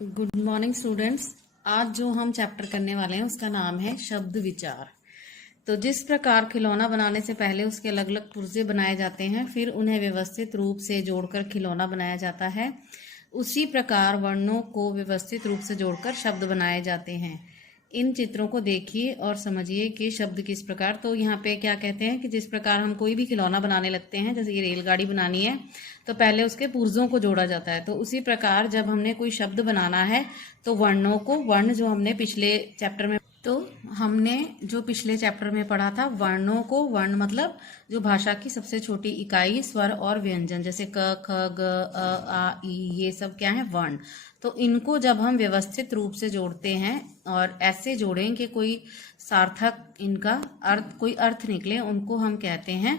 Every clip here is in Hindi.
Good morning students. आज जो हम चैप्टर करने वाले हैं उसका नाम है शब्द विचार। तो जिस प्रकार खिलौना बनाने से पहले उसके अलग अलग पुर्जे बनाए जाते हैं, फिर उन्हें व्यवस्थित रूप से जोड़कर खिलौना बनाया जाता है, उसी प्रकार वर्णों को व्यवस्थित रूप से जोड़कर शब्द बनाए जाते हैं। इन चित्रों को देखिए और समझिए कि शब्द किस प्रकार। तो यहाँ पे क्या कहते हैं कि जिस प्रकार हम कोई भी खिलौना बनाने लगते हैं, जैसे ये रेलगाड़ी बनानी है तो पहले उसके पुर्जों को जोड़ा जाता है, तो उसी प्रकार जब हमने कोई शब्द बनाना है तो वर्णों को, वर्ण जो हमने पिछले चैप्टर में पढ़ा था, वर्णों को, वर्ण मतलब जो भाषा की सबसे छोटी इकाई, स्वर और व्यंजन, जैसे क ख ग आ ई, ये सब क्या है, वर्ण। तो इनको जब हम व्यवस्थित रूप से जोड़ते हैं और ऐसे जोड़ें कि कोई सार्थक इनका अर्थ, कोई अर्थ निकले, उनको हम कहते हैं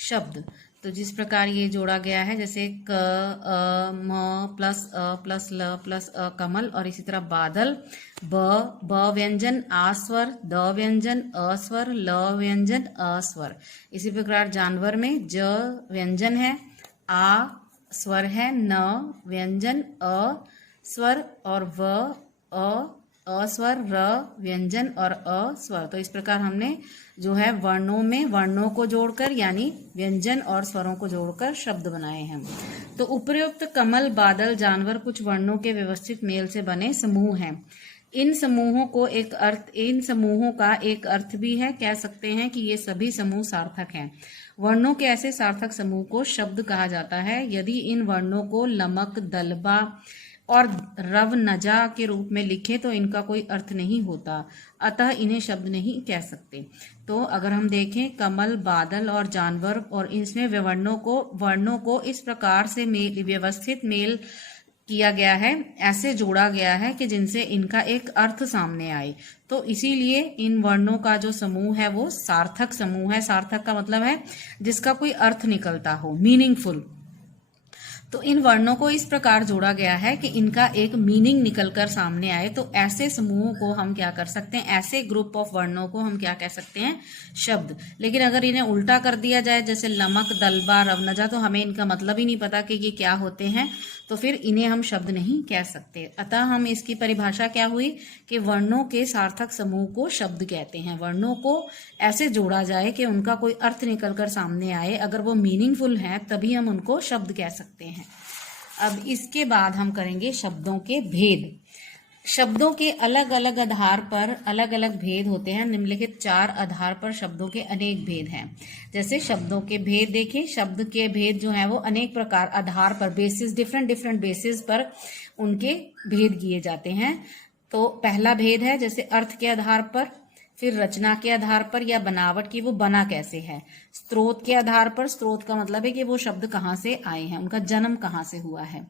शब्द। तो जिस प्रकार ये जोड़ा गया है, जैसे क म प्लस अ प्लस ल प्लस अ कमल, और इसी तरह बादल, ब व्यंजन आ स्वर, द व्यंजन अ स्वर, ल व्यंजन अ स्वर। इसी प्रकार जानवर में ज व्यंजन है, आ स्वर है, न व्यंजन अ स्वर, और व अस्वर, र व्यंजन और अ स्वर। तो इस प्रकार हमने जो है वर्णों में वर्णों को जोड़कर, यानी व्यंजन और स्वरों को जोड़कर शब्द बनाए हैं। तो उपयुक्त कमल, बादल, जानवर कुछ वर्णों के व्यवस्थित मेल से बने समूह हैं। इन समूहों का एक अर्थ भी है। कह सकते हैं कि ये सभी समूह सार्थक हैं। वर्णों के ऐसे सार्थक समूह को शब्द कहा जाता है। यदि इन वर्णों को लमक, दलबा और रव नजा के रूप में लिखे तो इनका कोई अर्थ नहीं होता, अतः इन्हें शब्द नहीं कह सकते। तो अगर हम देखें कमल, बादल और जानवर, और इसमें वर्णों को इस प्रकार से व्यवस्थित मेल किया गया है, ऐसे जोड़ा गया है कि जिनसे इनका एक अर्थ सामने आए। तो इसीलिए इन वर्णों का जो समूह है वो सार्थक समूह है। सार्थक का मतलब है जिसका कोई अर्थ निकलता हो, मीनिंगफुल। तो इन वर्णों को इस प्रकार जोड़ा गया है कि इनका एक मीनिंग निकलकर सामने आए। तो ऐसे समूहों को हम क्या कर सकते हैं, ऐसे ग्रुप ऑफ वर्णों को हम क्या कह सकते हैं, शब्द। लेकिन अगर इन्हें उल्टा कर दिया जाए, जैसे लमक, दलबा, रवनजा, तो हमें इनका मतलब ही नहीं पता कि ये क्या होते हैं, तो फिर इन्हें हम शब्द नहीं कह सकते। अतः हम इसकी परिभाषा क्या हुई कि वर्णों के सार्थक समूह को शब्द कहते हैं। वर्णों को ऐसे जोड़ा जाए कि उनका कोई अर्थ निकलकर सामने आए, अगर वो मीनिंगफुल है तभी हम उनको शब्द कह सकते हैं। अब इसके बाद हम करेंगे शब्दों के भेद। शब्दों के अलग अलग आधार पर अलग अलग भेद होते हैं। निम्नलिखित 4 आधार पर शब्दों के अनेक भेद हैं। जैसे शब्दों के भेद देखें, शब्द के भेद जो है वो अनेक प्रकार आधार पर, बेसिस, डिफरेंट बेसिस पर उनके भेद किए जाते हैं। तो पहला भेद है जैसे अर्थ के आधार पर, फिर रचना के आधार पर या बनावट की, वो बना कैसे है, स्रोत के आधार पर, स्रोत का मतलब है कि वो शब्द कहाँ से आए हैं, उनका जन्म कहाँ से हुआ है।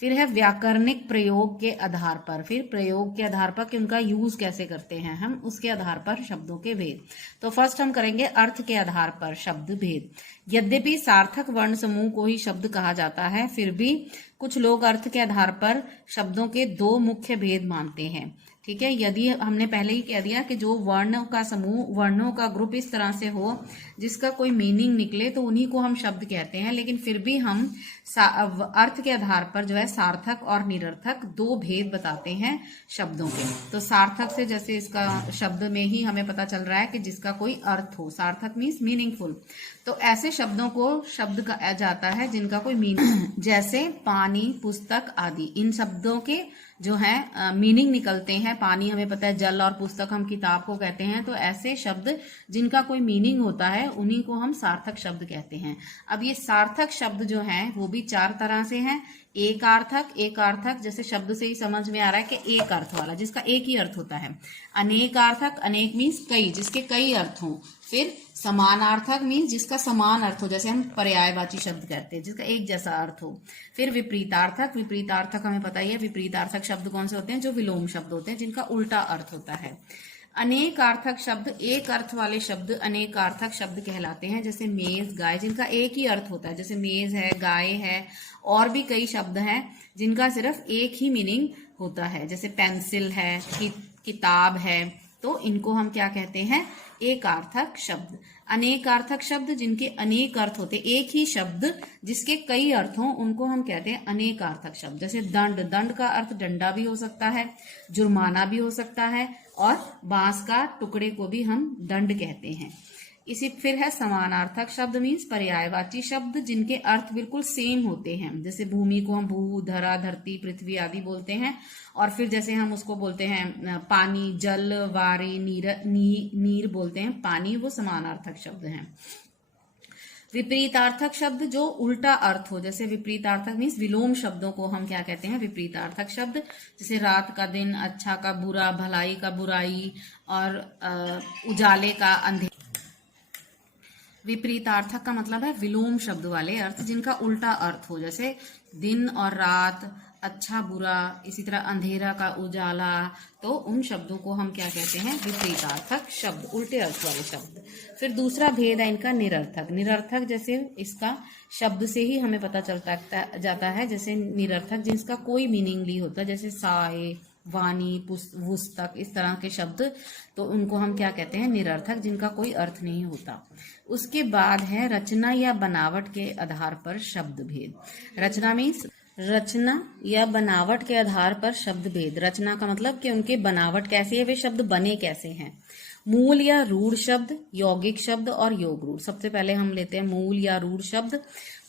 फिर है व्याकरणिक प्रयोग के आधार पर, फिर प्रयोग के आधार पर कि उनका यूज कैसे करते हैं हम, उसके आधार पर शब्दों के भेद। तो फर्स्ट हम करेंगे अर्थ के आधार पर शब्द भेद। यद्यपि सार्थक वर्ण समूह को ही शब्द कहा जाता है, फिर भी कुछ लोग अर्थ के आधार पर शब्दों के 2 मुख्य भेद मानते हैं। ठीक है, यदि हमने पहले ही कह दिया कि जो वर्णों का समूह, वर्णों का ग्रुप इस तरह से हो जिसका कोई मीनिंग निकले, तो उन्हीं को हम शब्द कहते हैं। लेकिन फिर भी हम अर्थ के आधार पर जो है सार्थक और निरर्थक 2 भेद बताते हैं शब्दों के। तो सार्थक से, जैसे इसका शब्द में ही हमें पता चल रहा है कि जिसका कोई अर्थ हो, सार्थक मीन्स मीनिंगफुल। तो ऐसे शब्दों को शब्द कहा जाता है जिनका कोई मीनिंग, जैसे पानी, पुस्तक आदि। इन शब्दों के जो है मीनिंग निकलते हैं। पानी हमें पता है जल, और पुस्तक हम किताब को कहते हैं। तो ऐसे शब्द जिनका कोई मीनिंग होता है उन्हीं को हम सार्थक शब्द कहते हैं। अब ये सार्थक शब्द जो हैं वो भी 4 तरह से हैं। एक अर्थक जैसे शब्द से ही समझ में आ रहा है कि एक अर्थ वाला, जिसका एक ही अर्थ होता है। अनेकार्थक, अनेक मीन्स कई, जिसके कई अर्थ हों। फिर समानार्थक मीन्स जिसका समान अर्थ हो, जैसे हम पर्यायवाची शब्द कहते हैं, जिसका एक जैसा अर्थ हो। फिर विपरीतार्थक हमें पता ही है, विपरीतार्थक शब्द कौन से होते हैं, जो विलोम शब्द होते हैं, जिनका उल्टा अर्थ होता है। अनेकार्थक शब्द, एक अर्थ वाले शब्द अनेकार्थक शब्द कहलाते हैं। जैसे मेज, गाय, जिनका एक ही अर्थ होता है, जैसे मेज है, गाय है, और भी कई शब्द हैं जिनका सिर्फ एक ही मीनिंग होता है, जैसे पेंसिल है, किताब है, तो इनको हम क्या कहते हैं, एकार्थक शब्द। अनेकार्थक शब्द जिनके अनेक अर्थ होते, एक ही शब्द जिसके कई अर्थ हों, उनको हम कहते हैं अनेकार्थक शब्द। जैसे दंड, दंड का अर्थ डंडा भी हो सकता है, जुर्माना भी हो सकता है, और बांस का टुकड़े को भी हम दंड कहते हैं। इसी फिर है समानार्थक शब्द, मीन्स पर्यायवाची शब्द जिनके अर्थ बिल्कुल सेम होते हैं। जैसे भूमि को हम भू, धरा, धरती, पृथ्वी आदि बोलते हैं। और फिर जैसे हम उसको बोलते हैं पानी, जल, वारी, नीर बोलते हैं पानी, वो समानार्थक शब्द हैं। विपरीतार्थक शब्द जो उल्टा अर्थ हो, जैसे विपरीतार्थक मीन्स विलोम शब्दों को हम क्या कहते हैं, विपरीतार्थक शब्द। जैसे रात का दिन, अच्छा का बुरा, भलाई का बुराई, और उजाले का अंधेरा। विपरीतार्थक का मतलब है विलोम शब्द वाले अर्थ जिनका उल्टा अर्थ हो, जैसे दिन और रात, अच्छा बुरा, इसी तरह अंधेरा का उजाला। तो उन शब्दों को हम क्या कहते हैं, विपरीतार्थक शब्द, उल्टे अर्थ वाले शब्द। फिर दूसरा भेद है इनका निरर्थक। निरर्थक जैसे इसका शब्द से ही हमें पता चलता जाता है, जैसे निरर्थक जिसका कोई मीनिंग नहीं होता, जैसे साए, वाणी, पुस्तक, इस तरह के शब्द, तो उनको हम क्या कहते हैं, निरर्थक, जिनका कोई अर्थ नहीं होता। उसके बाद है रचना या बनावट के आधार पर शब्द भेद। रचना मीन्स रचना या बनावट के आधार पर शब्द भेद। रचना का मतलब कि उनके बनावट कैसी है, वे शब्द बने कैसे हैं। मूल या रूढ़ शब्द, यौगिक शब्द और योग रूढ़। सबसे पहले हम लेते हैं मूल या रूढ़ शब्द।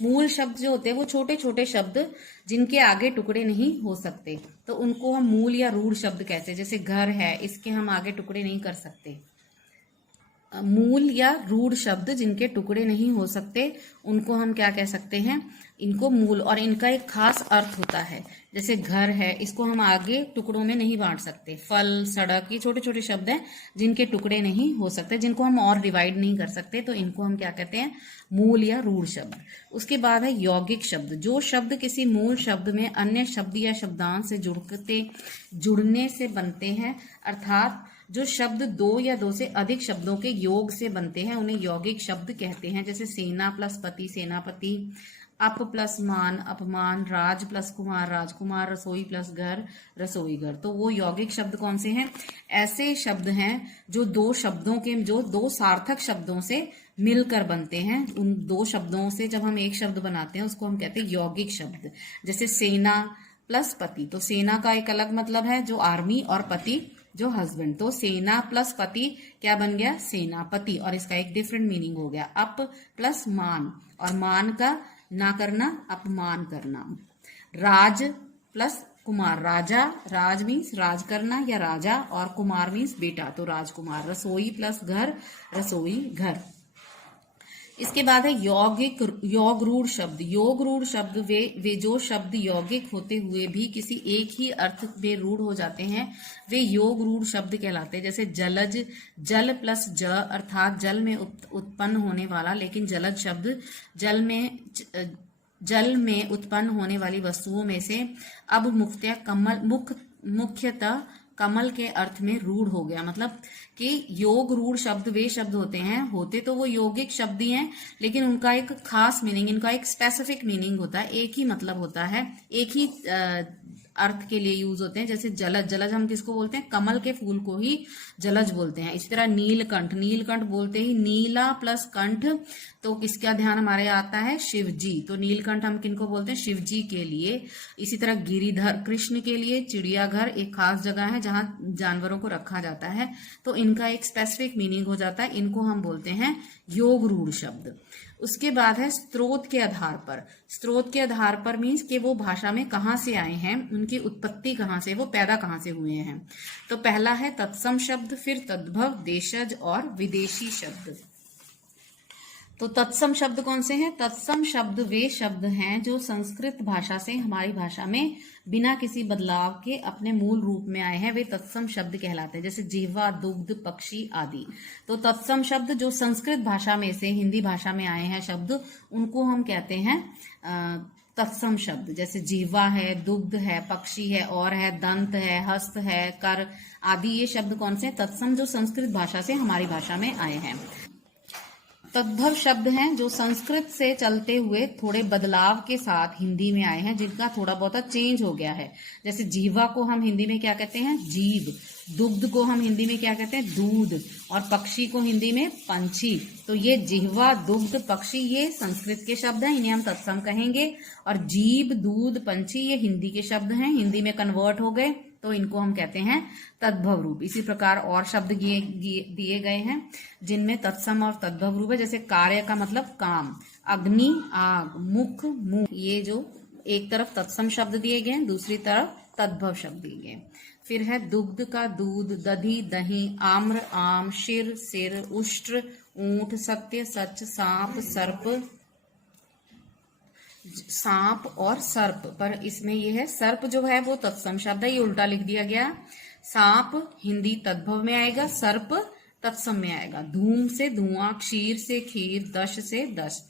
मूल शब्द जो होते हैं वो छोटे छोटे शब्द जिनके आगे टुकड़े नहीं हो सकते, तो उनको हम मूल या रूढ़ शब्द कहते हैं। जैसे घर है, इसके हम आगे टुकड़े नहीं कर सकते। मूल या रूढ़ शब्द जिनके टुकड़े नहीं हो सकते, उनको हम क्या कह सकते हैं, इनको मूल। और इनका एक खास अर्थ होता है। जैसे घर है, इसको हम आगे टुकड़ों में नहीं बांट सकते। फल, सड़क, ये छोटे छोटे शब्द हैं जिनके टुकड़े नहीं हो सकते, जिनको हम और डिवाइड नहीं कर सकते, तो इनको हम क्या कहते हैं, मूल या रूढ़ शब्द। उसके बाद है यौगिक शब्द। जो शब्द किसी मूल शब्द में अन्य शब्द या शब्दांश से जुड़ने से बनते हैं, अर्थात जो शब्द दो या दो से अधिक शब्दों के योग से बनते हैं, उन्हें यौगिक शब्द कहते हैं। जैसे सेना प्लस पति, सेनापति, अप प्लस मान, अपमान, राज प्लस कुमार, राजकुमार, रसोई प्लस घर, रसोई घर। तो वो यौगिक शब्द कौन से हैं, ऐसे शब्द हैं जो दो शब्दों के, जो दो सार्थक शब्दों से मिलकर बनते हैं। उन दो शब्दों से जब हम एक शब्द बनाते हैं उसको हम कहते हैं यौगिक शब्द। जैसे सेना प्लस पति, तो सेना का एक अलग मतलब है जो आर्मी, और पति जो हस्बैंड। तो सेना प्लस पति क्या बन गया, सेनापति, और इसका एक डिफरेंट मीनिंग हो गया। अप प्लस मान, और मान का ना करना, अपमान करना। राज प्लस कुमार, राजा, राज मीन्स राज करना या राजा, और कुमार मीन्स बेटा, तो राजकुमार। रसोई प्लस घर, रसोई घर। इसके बाद है योग रूढ़ शब्द। योग रूढ़ शब्द वे जो शब्द यौगिक होते हुए भी किसी एक ही अर्थ में रूढ़ हो जाते हैं, वे योग रूढ़ शब्द कहलाते हैं। जैसे जलज, जल प्लस ज, अर्थात जल में उत्पन्न होने वाला, लेकिन जलज शब्द जल में उत्पन्न होने वाली वस्तुओं में से अब मुख्यतः कमल के अर्थ में रूढ़ हो गया। मतलब कि योग रूढ़ शब्द वे शब्द होते तो वो यौगिक शब्द ही हैं, लेकिन उनका एक खास मीनिंग, इनका एक स्पेसिफिक मीनिंग होता है, एक ही मतलब होता है, एक ही अर्थ के लिए यूज होते हैं। जैसे जलज, जलज हम किसको बोलते हैं, कमल के फूल को ही जलज बोलते हैं। इसी तरह नीलकंठ, नीलकंठ बोलते ही नीला प्लस कंठ, तो किसका ध्यान हमारे आता है, शिव जी, तो नीलकंठ हम किनको बोलते हैं, शिव जी के लिए। इसी तरह गिरिधर, कृष्ण के लिए। चिड़ियाघर एक खास जगह है जहां जानवरों को रखा जाता है, तो इनका एक स्पेसिफिक मीनिंग हो जाता है, इनको हम बोलते हैं योग रूढ़ शब्द। उसके बाद है स्रोत के आधार पर। स्रोत के आधार पर मीन्स कि वो भाषा में कहाँ से आए हैं, उनकी उत्पत्ति कहाँ से, वो पैदा कहाँ से हुए हैं। तो पहला है तत्सम शब्द, फिर तद्भव, देशज और विदेशी शब्द। तो तत्सम शब्द कौन से हैं, तत्सम शब्द वे शब्द हैं जो संस्कृत भाषा से हमारी भाषा में बिना किसी बदलाव के अपने मूल रूप में आए हैं, वे तत्सम शब्द कहलाते हैं। जैसे जिह्वा, दुग्ध, पक्षी आदि। तो तत्सम शब्द जो संस्कृत भाषा में से हिंदी भाषा में आए हैं शब्द, उनको हम कहते हैं तत्सम शब्द। जैसे जिह्वा है, दुग्ध है, पक्षी है, और है दंत है, हस्त है, कर आदि। ये शब्द कौन से, तत्सम, जो संस्कृत भाषा से हमारी भाषा में आए हैं। तद्भव शब्द हैं जो संस्कृत से चलते हुए थोड़े बदलाव के साथ हिंदी में आए हैं, जिनका थोड़ा बहुत चेंज हो गया है। जैसे जीवा को हम हिंदी में क्या कहते हैं? जीव। दुग्ध को हम हिंदी में क्या कहते हैं? दूध। और पक्षी को हिंदी में पंछी। तो ये जिह्वा, दुग्ध, पक्षी ये संस्कृत के शब्द हैं, इन्हें हम तत्सम कहेंगे। और जीव, दूध, पंछी ये हिंदी के शब्द हैं, हिंदी में कन्वर्ट हो गए, तो इनको हम कहते हैं तद्भव रूप। इसी प्रकार और शब्द दिए गए हैं जिनमें तत्सम और तद्भव रूप है। जैसे कार्य का मतलब काम, अग्नि आग, मुख मुंह, ये जो एक तरफ तत्सम शब्द दिए गए हैं, दूसरी तरफ तद्भव शब्द दिए गए। फिर है दुग्ध का दूध, दधी दही, आम्र आम, शिर सिर, उष्ट्र ऊंट, सत्य सच, सांप सर्प, सांप और सर्प। पर इसमें ये है सर्प जो है वो तत्सम शब्द है, ये उल्टा लिख दिया गया। सांप हिंदी तद्भव में आएगा, सर्प तत्सम में आएगा। धूम से धुआं, क्षीर से खीर, दश से दश।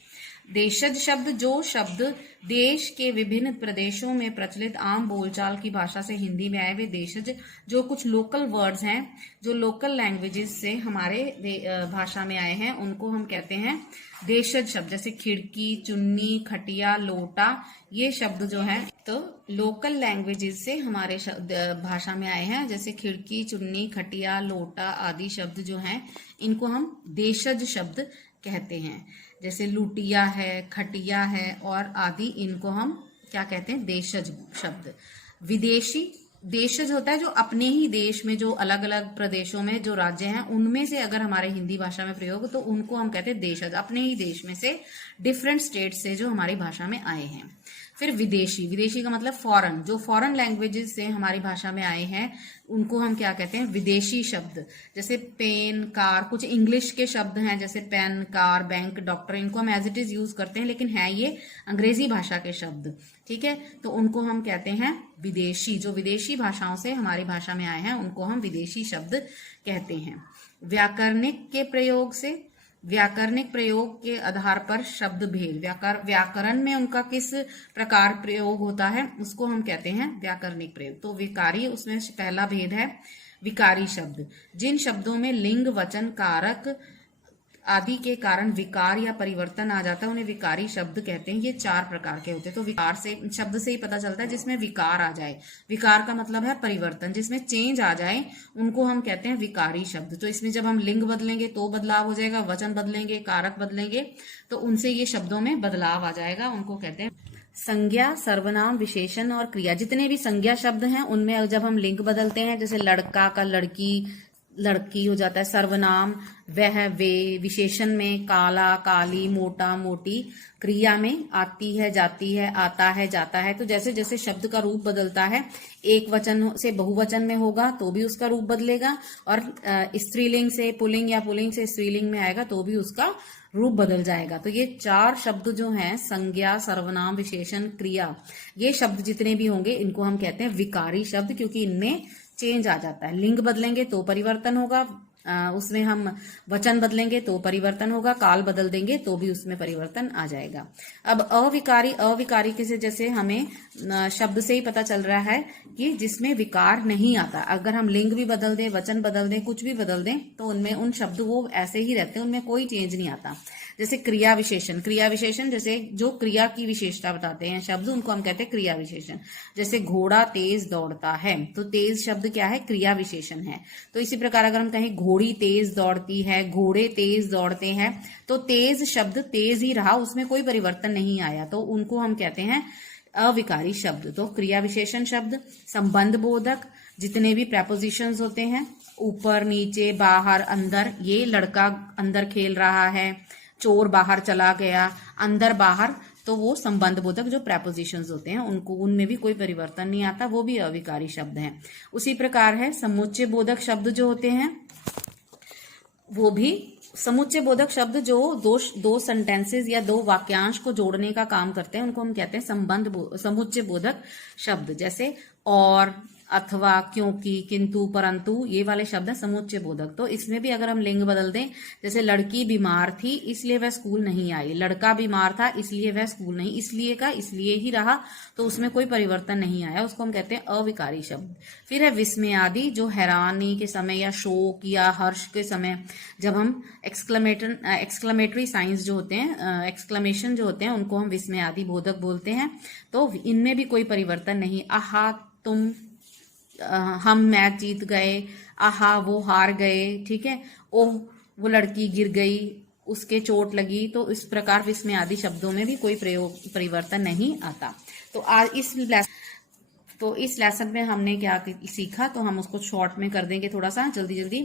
देशज शब्द जो शब्द देश के विभिन्न प्रदेशों में प्रचलित आम बोलचाल की भाषा से हिंदी में आए वे देशज। जो कुछ लोकल वर्ड्स हैं जो लोकल लैंग्वेजेस से हमारे भाषा में आए हैं उनको हम कहते हैं देशज शब्द। जैसे खिड़की, चुन्नी, खटिया, लोटा, ये शब्द जो है तो लोकल लैंग्वेजेस से हमारे भाषा में आए हैं। जैसे खिड़की, चुन्नी, खटिया, लोटा आदि शब्द जो हैं इनको हम देशज शब्द कहते हैं। जैसे लुटिया है, खटिया है और आदि, इनको हम क्या कहते हैं? देशज शब्द। विदेशी देशज होता है जो अपने ही देश में जो अलग अलग प्रदेशों में जो राज्य हैं उनमें से अगर हमारे हिंदी भाषा में प्रयोग तो उनको हम कहते हैं देशज, अपने ही देश में से डिफरेंट स्टेट से जो हमारी भाषा में आए हैं। फिर विदेशी, विदेशी का मतलब फॉरेन, जो फॉरेन लैंग्वेजेस से हमारी भाषा में आए हैं उनको हम क्या कहते हैं? विदेशी शब्द। जैसे पेन, कार, कुछ इंग्लिश के शब्द हैं जैसे पेन, कार, बैंक, डॉक्टर, इनको हम एज इट इज यूज करते हैं लेकिन है ये अंग्रेजी भाषा के शब्द, ठीक है? तो उनको हम कहते हैं विदेशी। जो विदेशी भाषाओं से हमारी भाषा में आए हैं उनको हम विदेशी शब्द कहते हैं। व्याकरणिक के प्रयोग से, व्याकरणिक प्रयोग के आधार पर शब्द भेद, व्याकरण में उनका किस प्रकार प्रयोग होता है उसको हम कहते हैं व्याकरणिक प्रयोग। तो विकारी, उसमें पहला भेद है विकारी शब्द। जिन शब्दों में लिंग, वचन, कारक आदि के कारण विकार या परिवर्तन आ जाता है उन्हें विकारी शब्द कहते हैं। ये 4 प्रकार के होते हैं। तो विकार से शब्द से ही पता चलता है जिसमें विकार आ जाए, विकार का मतलब है परिवर्तन, जिसमें चेंज आ जाए उनको हम कहते हैं विकारी शब्द। तो इसमें जब हम लिंग बदलेंगे तो बदलाव हो जाएगा, वचन बदलेंगे, कारक बदलेंगे तो उनसे ये शब्दों में बदलाव आ जाएगा, उनको कहते हैं। संज्ञा, सर्वनाम, विशेषण और क्रिया, जितने भी संज्ञा शब्द हैं उनमें जब हम लिंग बदलते हैं, जैसे लड़का का लड़की, लड़की हो जाता है, सर्वनाम वह वे, विशेषण में काला, काली, मोटा, मोटी, क्रिया में आती है, जाती है, आता है, जाता है। तो जैसे जैसे शब्द का रूप बदलता है, एक वचन से बहुवचन में होगा तो भी उसका रूप बदलेगा, और स्त्रीलिंग से पुल्लिंग या पुल्लिंग से स्त्रीलिंग में आएगा तो भी उसका रूप बदल जाएगा। तो ये 4 शब्द जो हैं, संज्ञा, सर्वनाम, विशेषण, क्रिया, ये शब्द जितने भी होंगे इनको हम कहते हैं विकारी शब्द, क्योंकि इनमें चेंज आ जाता है। लिंग बदलेंगे तो परिवर्तन होगा, उसमें हम वचन बदलेंगे तो परिवर्तन होगा, काल बदल देंगे तो भी उसमें परिवर्तन आ जाएगा। अब अविकारी, अविकारी के से जैसे हमें शब्द से ही पता चल रहा है कि जिसमें विकार नहीं आता। अगर हम लिंग भी बदल दें, वचन बदल दें, कुछ भी बदल दें तो उनमें उन शब्द वो ऐसे ही रहते हैं, उनमें कोई चेंज नहीं आता। जैसे क्रिया विशेषण, क्रिया विशेषण जैसे जो क्रिया की विशेषता बताते हैं शब्द उनको हम कहते हैं क्रिया विशेषण। जैसे घोड़ा तेज दौड़ता है, तो तेज शब्द क्या है? क्रिया विशेषण है। तो इसी प्रकार अगर हम कहें घोड़ी तेज दौड़ती है, घोड़े तेज दौड़ते हैं, तो तेज शब्द तेज ही रहा, उसमें कोई परिवर्तन नहीं आया, तो उनको हम कहते हैं अविकारी शब्द। तो क्रिया विशेषण शब्द। संबंध बोधक, जितने भी प्रेपोजिशंस होते हैं, ऊपर, नीचे, बाहर, अंदर, ये लड़का अंदर खेल रहा है, चोर बाहर चला गया, अंदर बाहर, तो वो संबंध बोधक जो प्रेपोजिशंस होते हैं उनको, उनमें भी कोई परिवर्तन नहीं आता, वो भी अविकारी शब्द हैं। उसी प्रकार है समुच्चय बोधक शब्द जो होते हैं, वो भी समुच्चय बोधक शब्द जो दो सेंटेंसेस या 2 वाक्यांश को जोड़ने का काम करते हैं उनको हम कहते हैं समुच्चय बोधक शब्द। जैसे और, अथवा, क्योंकि, किंतु, परंतु, ये वाले शब्द हैं समुच्चय बोधक। तो इसमें भी अगर हम लिंग बदल दें, जैसे लड़की बीमार थी इसलिए वह स्कूल नहीं आई, लड़का बीमार था इसलिए वह स्कूल नहीं, इसलिए का इसलिए ही रहा, तो उसमें कोई परिवर्तन नहीं आया, उसको हम कहते हैं अविकारी शब्द। फिर है विस्मय आदि, जो हैरानी के समय या शोक या हर्ष के समय जब हम एक्सक्लेमेटरी साइंस जो होते हैं, एक्सक्लेमेशन जो होते हैं, उनको हम विस्मय आदि बोधक बोलते हैं। तो इनमें भी कोई परिवर्तन नहीं। आहा, तुम, हम मैच जीत गए, आहा वो हार गए, ठीक है, ओह वो लड़की गिर गई, उसके चोट लगी। तो इस प्रकार विस्मय आदि शब्दों में भी कोई परिवर्तन नहीं आता। तो आज इस लेसन में हमने क्या सीखा, तो हम उसको शॉर्ट में कर देंगे थोड़ा सा जल्दी जल्दी।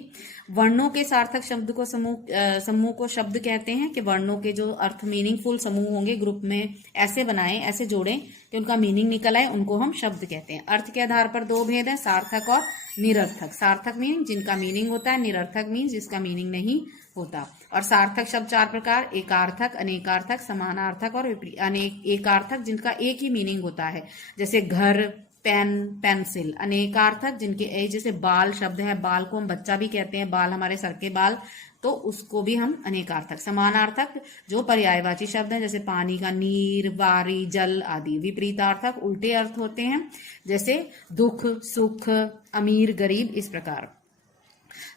वर्णों के सार्थक शब्द को समूह को शब्द कहते हैं, कि वर्णों के जो अर्थ मीनिंगफुल समूह होंगे ग्रुप में ऐसे बनाएं, ऐसे जोड़ें कि उनका मीनिंग निकल आए, उनको हम शब्द कहते हैं। अर्थ के आधार पर दो भेद है, सार्थक और निरर्थक। सार्थक मीनिंग जिनका मीनिंग होता है, निरर्थक मीन जिसका मीनिंग नहीं होता। और सार्थक शब्द चार प्रकार, एकार्थक, अनेकार्थक, समानार्थक और एकार्थक जिनका एक ही मीनिंग होता है, जैसे घर, पेन, पेंसिल। अनेकार्थक जिनके जैसे बाल शब्द है, बाल को हम बच्चा भी कहते हैं, बाल हमारे सर के बाल, तो उसको भी हम अनेकार्थक। समानार्थक जो पर्यायवाची शब्द हैं, जैसे पानी का नीर, बारी, जल आदि। विपरीतार्थक उल्टे अर्थ होते हैं, जैसे दुख, सुख, अमीर, गरीब, इस प्रकार।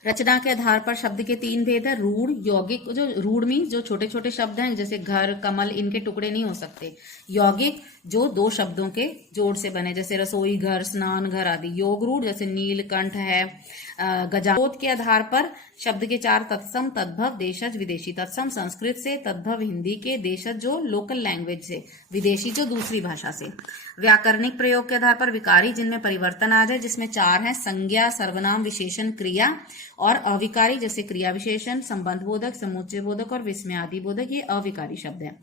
रचना के आधार पर शब्द के तीन भेद है, रूढ़, यौगिक। जो रूढ़ मीन्स जो छोटे छोटे शब्द हैं, जैसे घर, कमल, इनके टुकड़े नहीं हो सकते। यौगिक जो दो शब्दों के जोड़ से बने, जैसे रसोई घर, स्नान घर आदि। योग रूढ़ जैसे नीलकंठ है, गजानोद के आधार पर शब्द के चार, तत्सम, तद्भव, देशज, विदेशी। तत्सम संस्कृत से, तद्भव हिंदी के, देशज जो लोकल लैंग्वेज से, विदेशी जो दूसरी भाषा से। व्याकरणिक प्रयोग के आधार पर विकारी जिनमें परिवर्तन आ जाए, जिसमें चार हैं, संज्ञा, सर्वनाम, विशेषण, क्रिया। और अविकारी जैसे क्रिया विशेषण, संबंध बोधक, समुच्चय बोधक और विस्मय आदि बोधक, ये अविकारी शब्द है।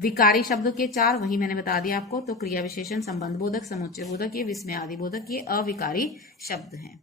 विकारी शब्दों के चार वही मैंने बता दिया आपको, तो क्रिया विशेषण, संबंध बोधक, समुच्चय बोधक, ये विस्मय आदि बोधक, ये अविकारी शब्द हैं।